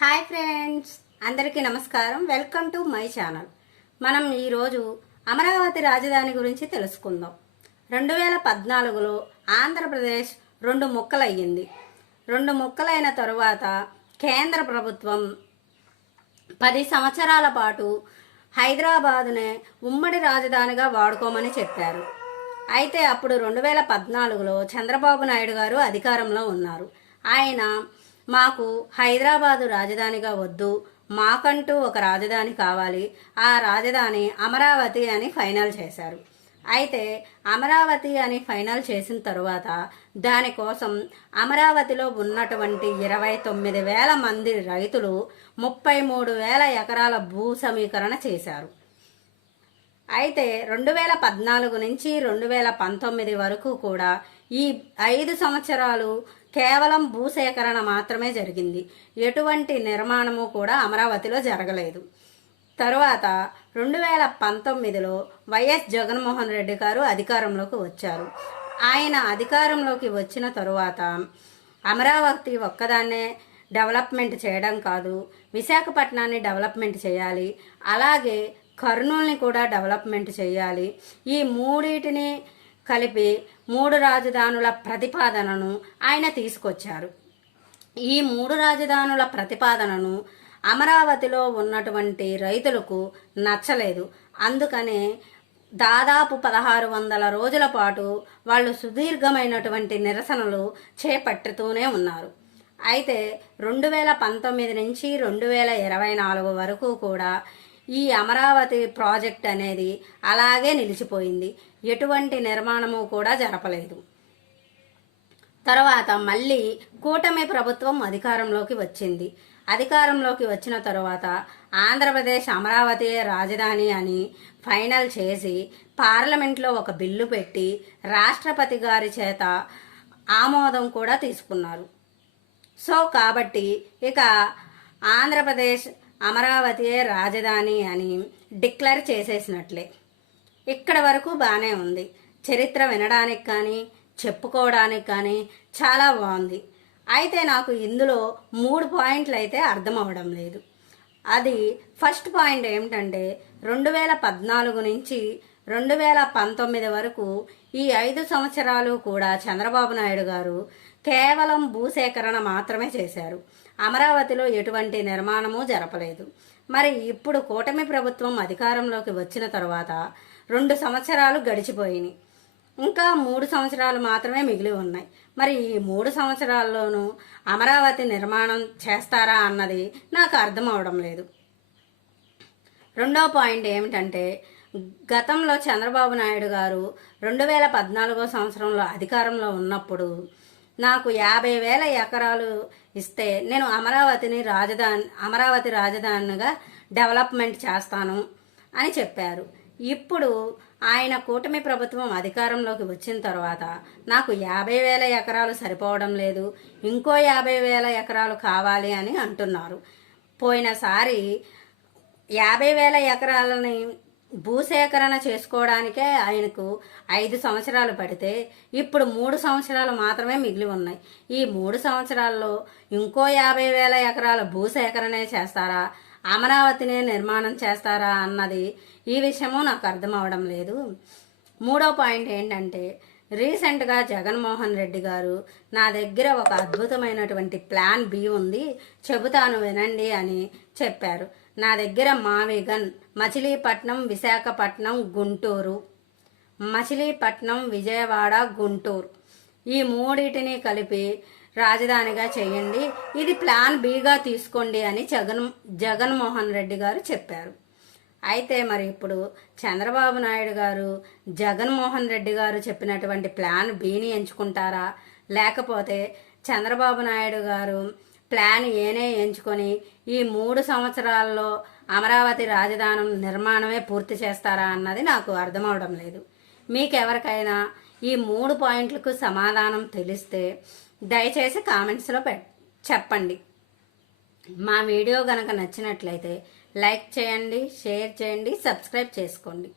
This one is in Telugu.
హాయ్ ఫ్రెండ్స్, అందరికీ నమస్కారం. Welcome to my channel. మనం ఈరోజు అమరావతి రాజధాని గురించి తెలుసుకుందాం. 2014లో ఆంధ్రప్రదేశ్ రెండు ముక్కలయ్యింది. రెండు ముక్కలైన తరువాత కేంద్ర ప్రభుత్వం 10 సంవత్సరాల పాటు హైదరాబాదునే ఉమ్మడి రాజధానిగా వాడుకోమని చెప్పారు. అయితే అప్పుడు 2014లో చంద్రబాబు నాయుడు గారు అధికారంలో ఉన్నారు. ఆయన మాకు హైదరాబాదు రాజధానిగా వద్దు, మాకంటూ ఒక రాజధాని కావాలి, ఆ రాజధాని అమరావతి అని ఫైనల్ చేశారు. అయితే అమరావతి అని ఫైనల్ చేసిన తరువాత దానికోసం అమరావతిలో ఉన్నటువంటి 29,000 మంది రైతులు 33,000 ఎకరాల భూ సమీకరణ చేశారు. అయితే 2014 నుంచి 2019 వరకు కూడా ఈ 5 సంవత్సరాలు కేవలం భూసేకరణ మాత్రమే జరిగింది. ఎటువంటి నిర్మాణము కూడా అమరావతిలో జరగలేదు. తరువాత 2019లో వైఎస్ జగన్మోహన్ రెడ్డి గారు అధికారంలోకి వచ్చారు. ఆయన అధికారంలోకి వచ్చిన తరువాత అమరావతి ఒక్కదాన్నే డెవలప్మెంట్ చేయడం కాదు, విశాఖపట్నాన్ని డెవలప్మెంట్ చేయాలి, అలాగే కర్నూలుని కూడా డెవలప్మెంట్ చేయాలి. ఈ మూడింటిని కలిపి 3 రాజధానుల ప్రతిపాదనను ఆయన తీసుకొచ్చారు. ఈ 3 రాజధానుల ప్రతిపాదనను అమరావతిలో ఉన్నటువంటి రైతులకు నచ్చలేదు. అందుకనే దాదాపు 1600 రోజుల పాటు వాళ్ళు సుదీర్ఘమైనటువంటి నిరసనలు చేపట్టుతూనే ఉన్నారు. అయితే 2019 నుంచి 2024 వరకు కూడా ఈ అమరావతి ప్రాజెక్ట్ అనేది అలాగే నిలిచిపోయింది. ఎటువంటి నిర్మాణము కూడా జరపలేదు. తర్వాత మళ్ళీ కూటమి ప్రభుత్వం అధికారంలోకి వచ్చింది. అధికారంలోకి వచ్చిన తరువాత ఆంధ్రప్రదేశ్ అమరావతి రాజధాని అని ఫైనల్ చేసి పార్లమెంట్లో ఒక బిల్లు పెట్టి రాష్ట్రపతి గారి చేత ఆమోదం కూడా తీసుకున్నారు. సో కాబట్టి ఇక ఆంధ్రప్రదేశ్ అమరావతి రాజధాని అని డిక్లేర్ చేసేసినట్లే. ఇక్కడ వరకు బాగానే ఉంది. చరిత్ర వినడానికి కానీ చెప్పుకోవడానికి కానీ చాలా బాగుంది. అయితే నాకు ఇందులో 3 పాయింట్లు అయితే అర్థం అవడం లేదు. అది ఫస్ట్ పాయింట్ ఏమిటంటే 2014 నుంచి 2019 వరకు ఈ 5 సంవత్సరాలు కూడా చంద్రబాబు నాయుడు గారు కేవలం భూసేకరణ మాత్రమే చేశారు. అమరావతిలో ఎటువంటి నిర్మాణము జరపలేదు. మరి ఇప్పుడు కూటమి ప్రభుత్వం అధికారంలోకి వచ్చిన తర్వాత 2 సంవత్సరాలు గడిచిపోయినాయి. ఇంకా 3 సంవత్సరాలు మాత్రమే మిగిలి ఉన్నాయి. మరి ఈ 3 సంవత్సరాల్లోనూ అమరావతి నిర్మాణం చేస్తారా అన్నది నాకు అర్థం అవడం లేదు. రెండో పాయింట్ ఏమిటంటే గతంలో చంద్రబాబు నాయుడు గారు 2014 సంవత్సరంలో అధికారంలో ఉన్నప్పుడు నాకు 50,000 ఎకరాలు ఇస్తే నేను అమరావతి రాజధానిగా డెవలప్మెంట్ చేస్తాను అని చెప్పారు. ఇప్పుడు ఆయన కూటమి ప్రభుత్వం అధికారంలోకి వచ్చిన తర్వాత నాకు 50,000 ఎకరాలు సరిపోవడం లేదు, ఇంకో 50,000 ఎకరాలు కావాలి అని అంటున్నారు. పోయినసారి 50,000 ఎకరాలని భూసేకరణ చేసుకోవడానికే ఆయనకు 5 సంవత్సరాలు పడితే ఇప్పుడు 3 సంవత్సరాలు మాత్రమే మిగిలి ఉన్నాయి. ఈ 3 సంవత్సరాల్లో ఇంకో 50,000 ఎకరాల భూసేకరణే చేస్తారా, అమరావతినే నిర్మాణం చేస్తారా అన్నది ఈ విషయము నాకు అర్థం అవడం లేదు. మూడో పాయింట్ ఏంటంటే రీసెంట్గా జగన్మోహన్ రెడ్డి గారు నా దగ్గర ఒక అద్భుతమైనటువంటి ప్లాన్ బి ఉంది, చెబుతాను వినండి అని చెప్పారు. నా దగ్గర మావిగన్, మచిలీపట్నం, విశాఖపట్నం, గుంటూరు, మచిలీపట్నం, విజయవాడ, గుంటూరు ఈ మూడింటిని కలిపి రాజధానిగా చేయండి, ఇది ప్లాన్ బిగా తీసుకోండి అని జగన్మోహన్ రెడ్డి గారు చెప్పారు. అయితే మరి ఇప్పుడు చంద్రబాబు నాయుడు గారు జగన్మోహన్ రెడ్డి గారు చెప్పినటువంటి ప్లాన్ బిని ఎంచుకుంటారా, లేకపోతే చంద్రబాబు నాయుడు గారు ప్లాన్ ఏనే ఎంచుకొని ఈ 3 సంవత్సరాల్లో అమరావతి రాజధాని నిర్మాణమే పూర్తి చేస్తారా అన్నది నాకు అర్థం అవడం లేదు. మీకెవరికైనా ఈ 3 పాయింట్లకు సమాధానం తెలిస్తే దయచేసి కామెంట్స్లో చెప్పండి. మా వీడియో కనుక నచ్చినట్లయితే లైక్ చేయండి, షేర్ చేయండి, సబ్స్క్రైబ్ చేసుకోండి.